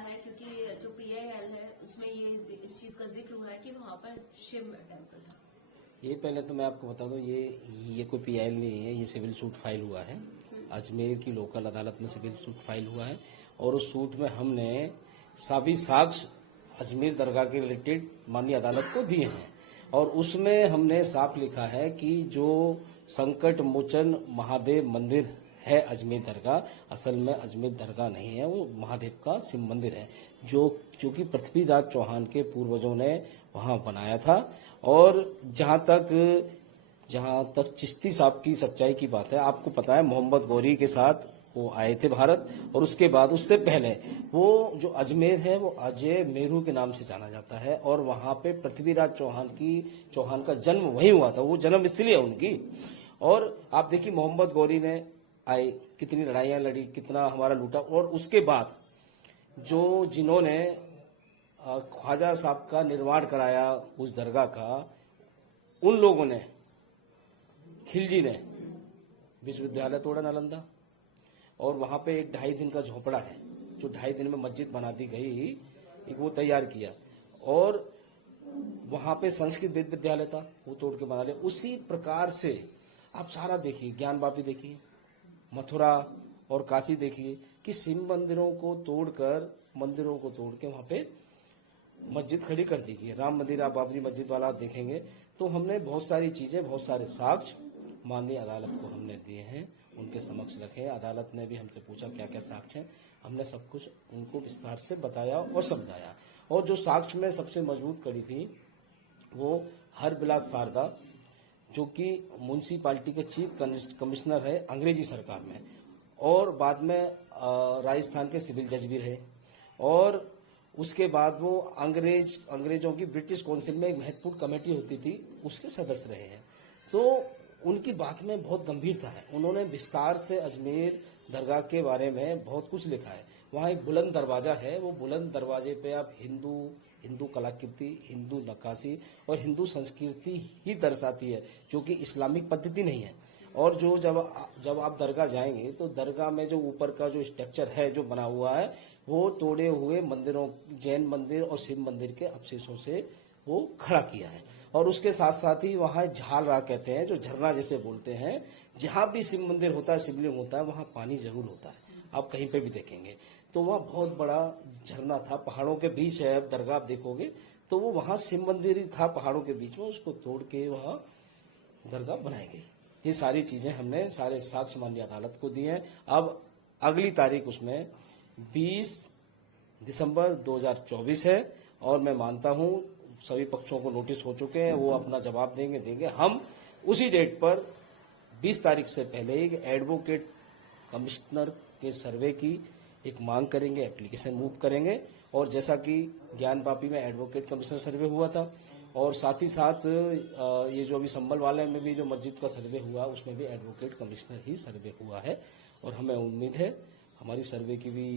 है, क्योंकि जो PIL है उसमें ये इस चीज का जिक्र हुआ है कि वहाँ पर शिव टेम्पल था। ये पहले तो मैं आपको बता दूं, ये कोई PIL नहीं है, ये सिविल सूट फाइल हुआ है। अजमेर की लोकल अदालत में सिविल सूट फाइल हुआ है और उस सूट में हमने सभी साक्ष्य अजमेर दरगाह के रिलेटेड माननीय अदालत को दिए हैं और उसमें हमने साफ लिखा है कि जो संकट मोचन महादेव मंदिर है अजमेर दरगाह, असल में अजमेर दरगाह नहीं है, वो महादेव का शिव मंदिर है जो कि पृथ्वीराज चौहान के पूर्वजों ने वहां बनाया था। और जहां तक चिश्ती साहब की सच्चाई की बात है, आपको पता है मोहम्मद गौरी के साथ वो आए थे भारत और उसके बाद उससे पहले वो जो अजमेर है वो अजय मेरू के नाम से जाना जाता है और वहां पे पृथ्वीराज चौहान का जन्म वहीं हुआ था, वो जन्म स्थली है उनकी। और आप देखिए मोहम्मद गौरी ने आए, कितनी लड़ाइयां लड़ी, कितना हमारा लूटा और उसके बाद जिन्होंने ख्वाजा साहब का निर्माण कराया उस दरगाह का, उन लोगों ने, खिलजी ने विश्वविद्यालय तोड़ा नालंदा और वहां पे एक 2.5 दिन का झोपड़ा है जो 2.5 दिन में मस्जिद बना दी गई, एक वो तैयार किया और वहां पे संस्कृत विद्यालय था वो तोड़ के बना लिया। उसी प्रकार से आप सारा देखिए, ज्ञान वापी देखिए, मथुरा और काशी देखिए कि शिव मंदिरों को तोड़ के वहां पे मस्जिद खड़ी कर दी गई। राम मंदिर आप बाबरी मस्जिद वाला देखेंगे तो हमने बहुत सारी चीजें, बहुत सारे साक्ष्य माननीय अदालत को हमने दिए हैं, उनके समक्ष रखे। अदालत ने भी हमसे पूछा क्या क्या साक्ष्य हैं, हमने सब कुछ उनको विस्तार से बताया और समझाया। और जो साक्ष्य में सबसे मजबूत कड़ी थी वो हरबिलास शारदा, जो कि म्युनिसिपालिटी के चीफ कमिश्नर है अंग्रेजी सरकार में और बाद में राजस्थान के सिविल जज भी रहे और उसके बाद वो अंग्रेजों की ब्रिटिश काउंसिल में एक महत्वपूर्ण कमेटी होती थी उसके सदस्य रहे हैं। तो उनकी बात में बहुत गंभीरता है, उन्होंने विस्तार से अजमेर दरगाह के बारे में बहुत कुछ लिखा है। वहाँ एक बुलंद दरवाजा है, वो बुलंद दरवाजे पे आप हिंदू कलाकृति, हिंदू नक्काशी और हिंदू संस्कृति ही दर्शाती है, जो कि इस्लामिक पद्धति नहीं है। और जब आप दरगाह जाएंगे तो दरगाह में जो ऊपर का जो स्ट्रक्चर है जो बना हुआ है वो तोड़े हुए मंदिरों, जैन मंदिर और शिव मंदिर के अवशेषों से वो खड़ा किया है। और उसके साथ साथ ही वहाँ झालरा कहते हैं, जो झरना जैसे बोलते हैं, जहां भी शिव मंदिर होता है, शिवलिंग होता है, वहां पानी जरूर होता है, आप कहीं पे भी देखेंगे। तो वहाँ बहुत बड़ा झरना था, पहाड़ों के बीच है, अब दरगाह आप देखोगे तो वो वहां शिव मंदिर ही था पहाड़ों के बीच में, उसको तोड़ के वहां दरगाह बनाई गई। ये सारी चीजें हमने सारे साक्ष्य माननीय अदालत को दिए हैं। अब अगली तारीख उसमें 20 दिसंबर 2024 है और मैं मानता हूं सभी पक्षों को नोटिस हो चुके हैं, वो अपना जवाब देंगे। हम उसी डेट पर 20 तारीख से पहले एक एडवोकेट कमिश्नर के सर्वे की एक मांग करेंगे, एप्लीकेशन मूव करेंगे। और जैसा कि ज्ञान वापी में एडवोकेट कमिश्नर सर्वे हुआ था और साथ ही साथ ये जो अभी संभल वाले में भी जो मस्जिद का सर्वे हुआ उसमें भी एडवोकेट कमिश्नर ही सर्वे हुआ है और हमें उम्मीद है हमारी सर्वे की भी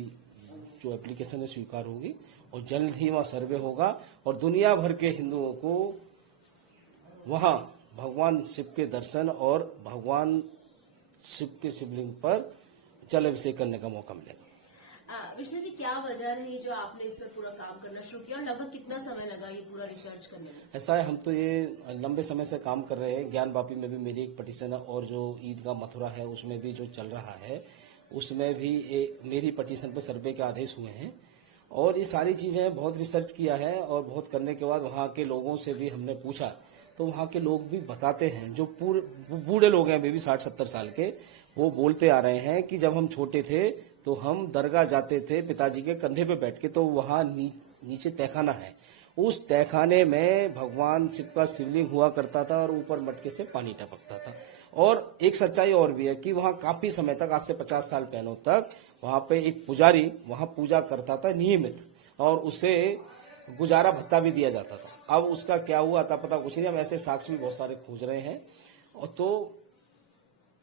जो एप्लीकेशन है स्वीकार होगी और जल्द ही वहां सर्वे होगा और दुनिया भर के हिंदुओं को वहां भगवान शिव के दर्शन और भगवान शिव के शिवलिंग पर जल अभिषेक करने का मौका मिलेगा। विष्णु जी, क्या वजह रही जो आपने इस पर पूरा काम करना शुरू किया और लगभग कितना समय लगा ये पूरा रिसर्च करने में? ऐसा है, हम तो ये लंबे समय से काम कर रहे हैं। ज्ञान वापी में भी मेरी एक पटिशन है और जो ईदगाह मथुरा है उसमें भी जो चल रहा है उसमें भी मेरी पटिशन पर सर्वे के आदेश हुए हैं और ये सारी चीजें बहुत रिसर्च किया है और बहुत करने के बाद वहाँ के लोगों से भी हमने पूछा तो वहाँ के लोग भी बताते हैं, जो बूढ़े लोग हैं, अभी भी 60-70 साल के, वो बोलते आ रहे हैं कि जब हम छोटे थे तो हम दरगाह जाते थे पिताजी के कंधे पे बैठ के, तो वहाँ नीचे तहखाना है, उस तहखाने में भगवान शिव का शिवलिंग हुआ करता था और ऊपर मटके से पानी टपकता था। और एक सच्चाई और भी है कि वहाँ काफी समय तक, आज से 50 साल पहले तक, वहाँ पे एक पुजारी वहाँ पूजा करता था नियमित और उसे गुजारा भत्ता भी दिया जाता था। अब उसका क्या हुआ था पता कुछ नहीं, हम ऐसे साक्ष्य भी बहुत सारे खोज रहे हैं। और तो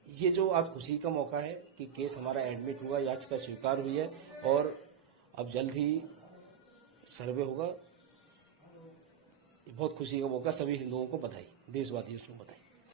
ये जो आज खुशी का मौका है कि केस हमारा एडमिट हुआ, याचिका स्वीकार हुई है और अब जल्द ही सर्वे होगा। बहुत खुशी का मौका, सभी हिंदुओं को बधाई, देशवासियों को बधाई।